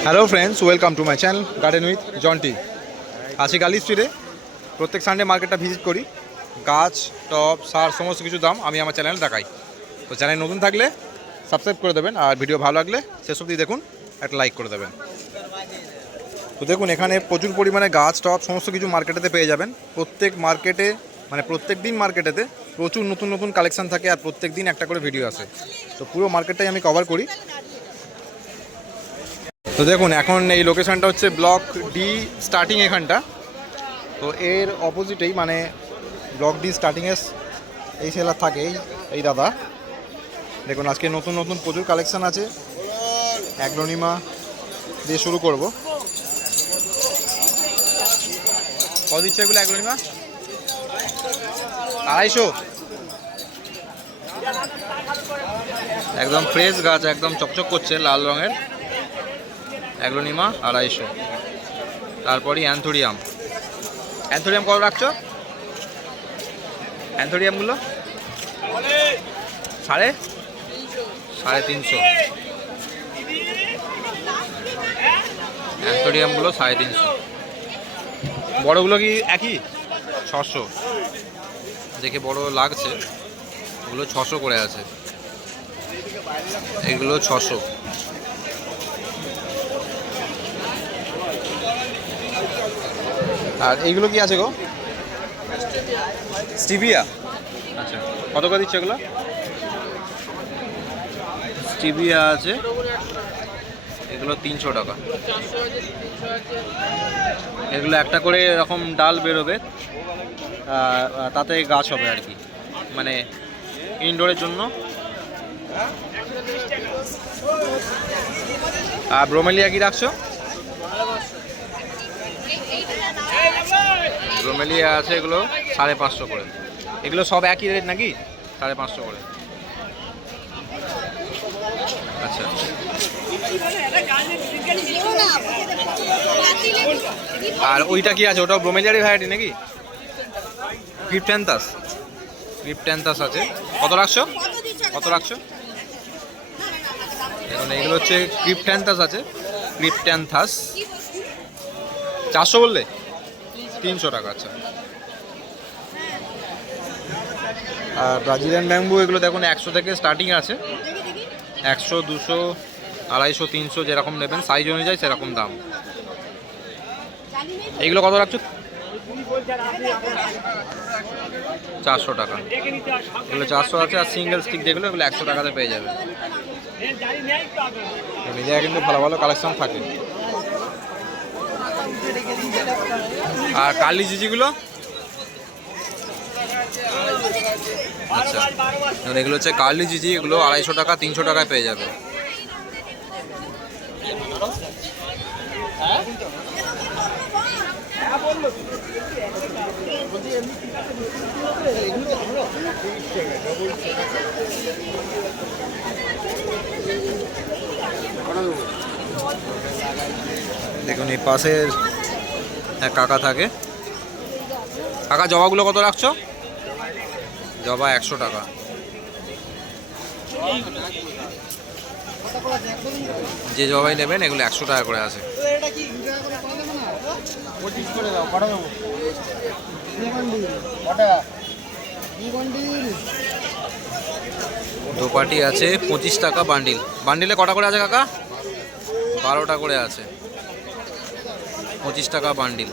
Hello friends, welcome to my channel garden with Jonty. আছি গার্লি স্ট্রিটে। প্রত্যেক সানডে মার্কেটটা ভিজিট করি। গাছ, টব, সার সমস্ত কিছু দাম আমি আমার চ্যানেলে দেখাই। তো চ্যানেল নতুন থাকলে সাবস্ক্রাইব করে দেবেন, আর ভিডিও ভালো লাগলে শেষ অবধি দেখুন, একটা লাইক করে দেবেন। তো দেখুন, এখানে প্রচুর পরিমাণে গাছ, টব সমস্ত কিছু মার্কেটেতে পেয়ে যাবেন। প্রত্যেক মার্কেটে প্রত্যেক দিন মার্কেটেতে প্রচুর নতুন নতুন কালেকশান থাকে, আর প্রত্যেক দিন একটা করে ভিডিও আসে। তো পুরো মার্কেটটাই আমি কভার করি। তো দেখুন, এখন এই লোকেশানটা হচ্ছে ব্লক ডি স্টার্টিং এখানটা। তো এর অপোজিটেই ব্লক ডি স্টার্টিংয়ে এই সেলার থাকে এই দাদা। দেখুন, আজকে নতুন নতুন প্রচুর কালেকশান আছে। অ্যাগ্লোনিমা দিয়ে শুরু করব। কত দিচ্ছে এগুলো অ্যাগ্লোনিমা? 250। একদম ফ্রেশ গাছ, একদম চকচক করছে লাল রঙের। অ্যাগ্লোনিমা 250। তারপরই অ্যান্থোরিয়াম কত রাখছো? অ্যান্থোরিয়ামগুলো 350। অ্যান্থোরিয়ামগুলো 350। বড়গুলো কি একই? 600। দেখে বড় লাগছে, ওগুলো 600 করে আছে। এগুলো 600। আর এইগুলো কি আছে গো? স্টিভিয়া। আচ্ছা, কত করে দিচ্ছে এগুলো? স্টিভিয়া আছে, এগুলো 300 টাকা। এগুলো একটা করে এরকম ডাল বেরোবে, তাতে গাছ হবে আর কি, ইনডোরের জন্য। আর ব্রোমেলিয়া কি রাখছো? ব্রোমেলিয়া আছে, এগুলো 550 করে। এগুলো সব একই রেট নাকি? 550 করে। আচ্ছা, আর ওইটা কি আছে? ওটাও ব্রোমেলিয়ারই ভ্যারাইটি নাকি? ক্রিপ্ট্যান্থাস আছে। কত রাখছো? দেখুন, এগুলো হচ্ছে ক্রিপ্ট্যান্থাস আছে। ক্রিপ্ট্যান্থাস 400 বললে? 300 টাকা। আচ্ছা। আর ব্রাজিলিয়ান ব্যাম্বু এগুলো দেখুন 100 থেকে স্টার্টিং আছে। 100, 200, 250, 300 যেরকম নেবেন, সাইজ অনুযায়ী সেরকম দাম। এইগুলো কত রাখছো? 400 টাকা। এগুলো 400 আছে। আর সিঙ্গেল স্টিক যেগুলো, এগুলো 100 টাকাতে পেয়ে যাবে। এই জায়গায় কিন্তু ভালো ভালো কালেকশন থাকে। আর কার্লি জিজিগুলো? আচ্ছা, এগুলো হচ্ছে কার্লি জিজি। এগুলো 250 টাকা, 300 টাকায় পেয়ে যাবে। দেখুন, এই পাশের এক কাকা থাকে। কাকা, জবাগুলো কত রাখছো? জবা 100 টাকা। যে জবাই নেবেন, এগুলো 100 টাকা করে আছে। দোপাটি আছে 25 টাকা বান্ডিল। বান্ডিলে কটা করে আছে কাকা? 12টা করে আছে। 25 টাকা বান্ডিল।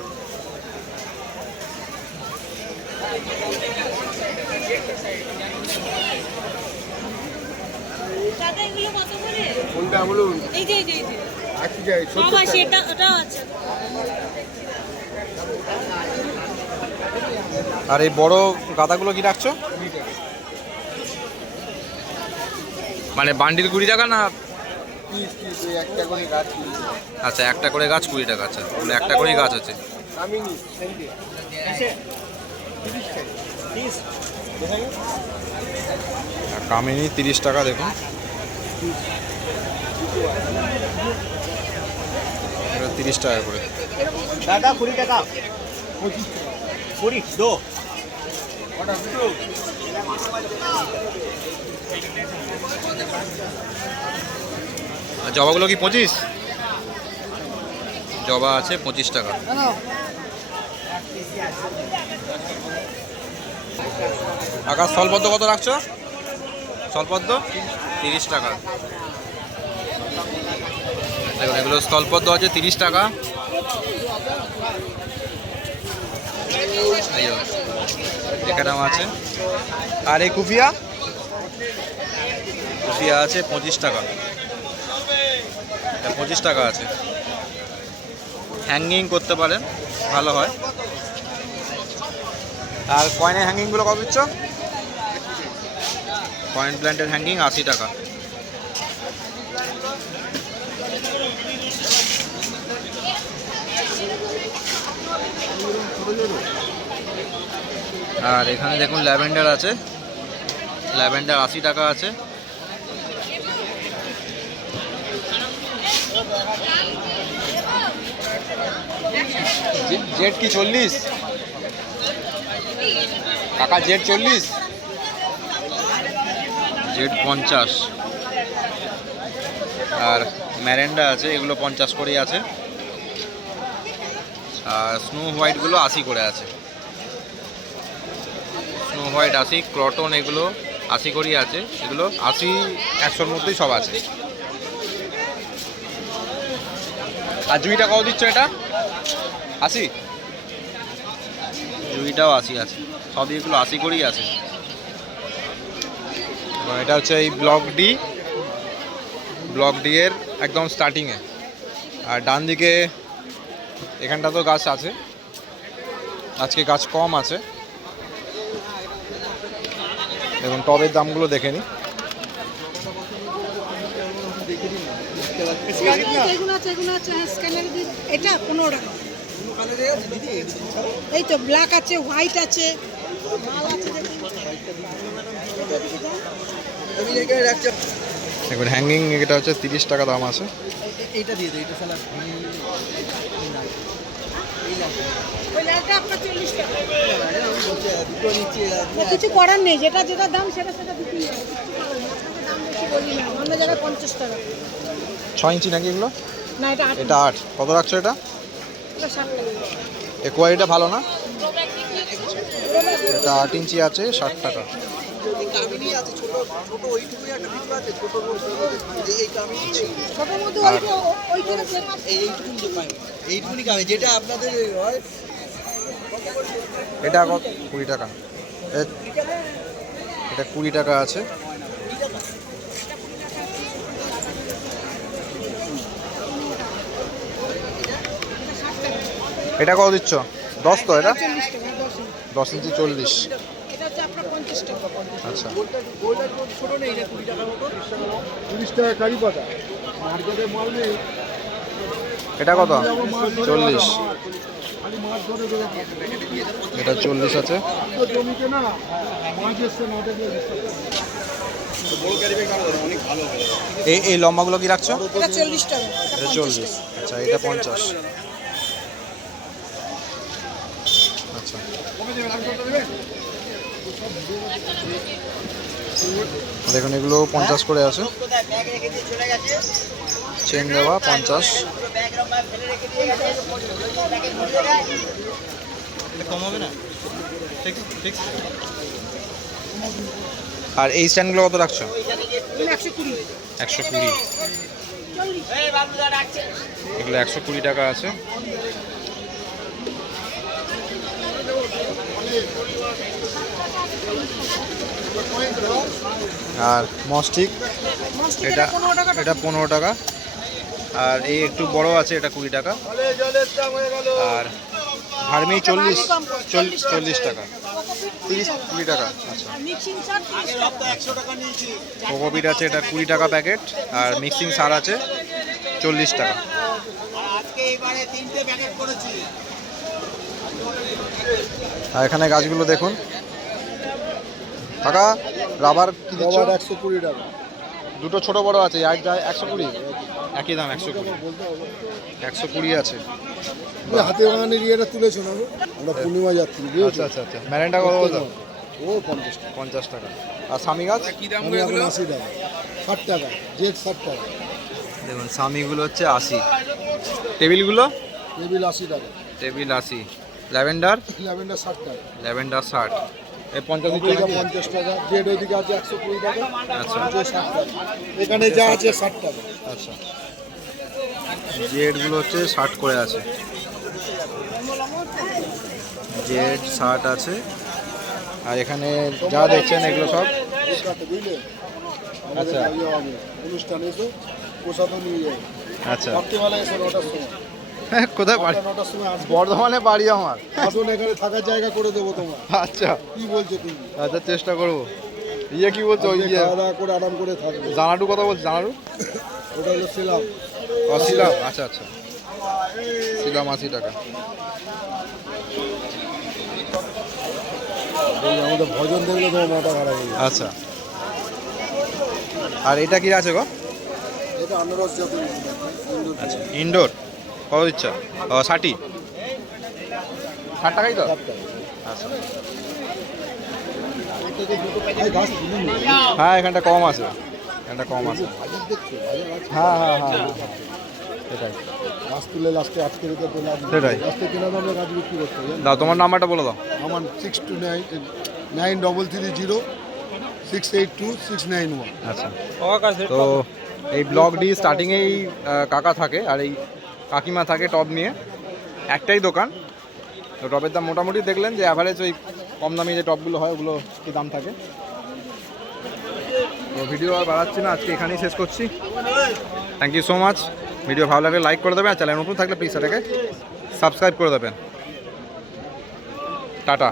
আর এই বড় গাঁদাগুলো কি রাখছো? বান্ডিল 20 টাকা না? আচ্ছা, একটা করে গাছ 20 টাকা। আচ্ছা, তাহলে একটা করেই গাছ আছে। কামিনী 30 টাকা। দেখুন, 30 টাকা করে। 20 টাকা। 20 दो। জবাগুলো কি 25? জবা আছে 25 টাকা। কাকা স্থলপদ্ম কত রাখছো? স্থলপদ্ম 30 টাকা। দেখুন এগুলো স্থলপদ্ম আছে 30 টাকা। এখানেও আছে। আর এই কুফিয়া কুফিয়া আছে 25 টাকা। 25 টাকা আছে। হ্যাঙ্গিং করতে পারেন, ভালো হয়। আর কয়েনের হ্যাঙ্গিংগুলো কত দিচ্ছ? কয়েন প্ল্যান্টের হ্যাঙ্গিং 80 টাকা। আর এখানে দেখুন ল্যাভেন্ডার আছে, ল্যাভেন্ডার 80 টাকা আছে। জেড কি 40? কাকা জেড 40? জেড 50। আর ম্যারেন্ডা আছে, এগুলো 50 করেই আছে। আর স্নো হোয়াইটগুলো 80 করে আছে। স্নো হোয়াইট 80, ক্রটন এগুলো 80 করেই আছে। এগুলো 80 100-র মধ্যেই সব আছে। আর জুইটা কত দিচ্ছ? এটা 80। জুইটাও 80 আছে। সবই এগুলো 80 করেই আছে। এটা হচ্ছে এই ব্লক ডি এর একদম স্টার্টিংয়ে। আর ডান দিকে এখানটা তো গাছ আছে, আজকে গাছ কম আছে। দেখুন টবের দামগুলো দেখে নিই। এটা 15 টাকা। এই তো ব্ল্যাক আছে, হোয়াইট আছে, দেখুন হ্যাঙ্গিং এটা হচ্ছে 30 টাকা দাম আছে। এইটা দিয়ে দে, এটা শালা কিছু করার নেই, যেটা যেটা দাম সেটা সেটা বিক্রি হয়। বলি না, অন্য জায়গায় 50 টাকা। 6 ইঞ্চি নাকি এগুলো? না এটা 8। এটা 8। কত রাখছো এটা? এটা 60 টাকা। এ কোয়ালিটিটা ভালো না? এটা 8 ইঞ্চি আছে 60 টাকা। কামিনী আছে, ছোট ছোট ওইটুকুই একটা ভিতর আছে, ছোট এই কামিনী ছোট মধ্যে ওইখানে ফেমাস। এইটুকুনি যে পাই, এইটুকুনি কামিনী যেটা আপনাদের হয়। এটা কত? 20 টাকা। এটা 20 টাকা আছে। এটা কত দিচ্ছ? 10 তো এটা? 40 টাকা, 10 ইঞ্চি 40। এটা হচ্ছে আপনার 50 টাকা। আচ্ছা। গোলটা ছোট নেই, এটা 20 টাকার মতো। 30 টাকা কারি পাতা মার্কেটে মাল নেই। এটা কত? 40। খালি মাছ ধরে ধরে এটা 40 আছে। তো জমিতে না মাছ এসছে না দেখলে এই লম্বাগুলো কি রাখছো? এটা 40 টাকা। এটা 40। আচ্ছা এটা 50। আচ্ছা দেখুন এগুলো 50 করে আছে। চেন দেওয়া 50। কম হবে না? ঠিক ঠিক। আর এই স্ট্যান্ডগুলো কত রাখছো? 120। 120। এগুলো 120 টাকা আছে। আর মস্টিক এটা 15 টাকা। আর এই একটু বড় আছে, এটা 20 টাকা। আর ভার্মি 40 টাকা। 30-20 টাকা। আচ্ছা কোকোপিট আছে, এটা 20 টাকা প্যাকেট। আর মিক্সিং সার আছে 40 টাকা। আর এখানে গাছগুলো দেখুন। কাকা রাবার কি দিচ্ছ? 120 টাকা। দুটো ছোট বড় আছে, আর যা 120। একই দাম 120। 120 আছে। হাতে বাগানের ইয়েটা তুলেছো না আমরা পূর্ণিমা যাত্রী আচ্ছা আচ্ছা আচ্ছা। ম্যারেন্ডা কত বলতো? ও 50 টাকা। 50 টাকা। আর স্বামী গাছ? আমি এখন 80 টাকা। 60 টাকা জেড 60 টাকা। দেখুন স্বামীগুলো হচ্ছে 80। টেবিলগুলো টেবিল 80 টাকা, টেবিল 80, ল্যাভেন্ডার ল্যাভেন্ডার 60 টাকা, ল্যাভেন্ডার 60, এই 50 এটা 50 টাকা, জেড ওইদিকে আছে 120 টাকা, আচ্ছা নিচে 60 টাকা, এখানে যা আছে 60 টাকা। আচ্ছা, জেডগুলো হচ্ছে 60 করে আছে, জেড 60 আছে। আর এখানে যা দেখছেন এগুলো সব কলকাতা বুঝলে, আচ্ছা। আমাদের ইয়ে হবে, অনুষ্ঠানে এসে প্রসাদও নিয়ে যাবে। আচ্ছা। রাত্রিবেলা এসে 9টার সময়, কোথায় বাড়ি? 9টার সময় আসবে, বর্ধমানে বাড়ি আমার। আসুন এখানে থাকার জায়গা করে দেবো তোমার। আচ্ছা কি বলছো তুমি? আচ্ছা, চেষ্টা করবো। ইয়ে কি বলছো? ওই আজকে ইয়ে খাওয়া দাওয়া করে আরাম করে থাকবে। জানাটু কথা বলছো? জানাটু ওটা হলো সিলাম, শিলাম, আচ্ছা আচ্ছা, শিলাম 80 টাকা। এই আমাদের ভজন দেখলে তোমার মাথা খারাপ হয়ে যাবে। আচ্ছা, আর এটা কি আছে গো? এটা আনারস জাতের আচ্ছা, ইনডোর কত দিচ্ছা? 60, 60 টাকাই তো? আচ্ছা, হ্যাঁ এখানটা কম আছে, এখানটা কম আছে। হ্যাঁ হ্যাঁ হ্যাঁ হ্যাঁ, সেটাই। গাছ তুলে লাস্টে আটকে রেখে তো লাভ নেই। সেটাই। লাস্টে কেনা দামে গাছ বিক্রি করতে হবে। দাও তোমার নাম্বারটা বলে দাও। আমার 629330682691। আচ্ছা, তো এই ব্লগটি স্টার্টিংয়েই কাকা থাকে আর এই কাকিমা থাকে টব নিয়ে, একটাই দোকান। তো টবের দাম মোটামুটি দেখলেন যে অ্যাভারেজ ওই কম দামি যে টবগুলো হয় ওগুলো কী দাম থাকে। তো ভিডিও আর বাড়াচ্ছি না, আজকে এখানেই শেষ করছি। Thank you so much. Video ভালো লাগলে লাইক করে দেবেন, আর চ্যানেল নতুন থাকলে প্লিজ সেটাকে সাবস্ক্রাইব করে দেবেন। টাটা।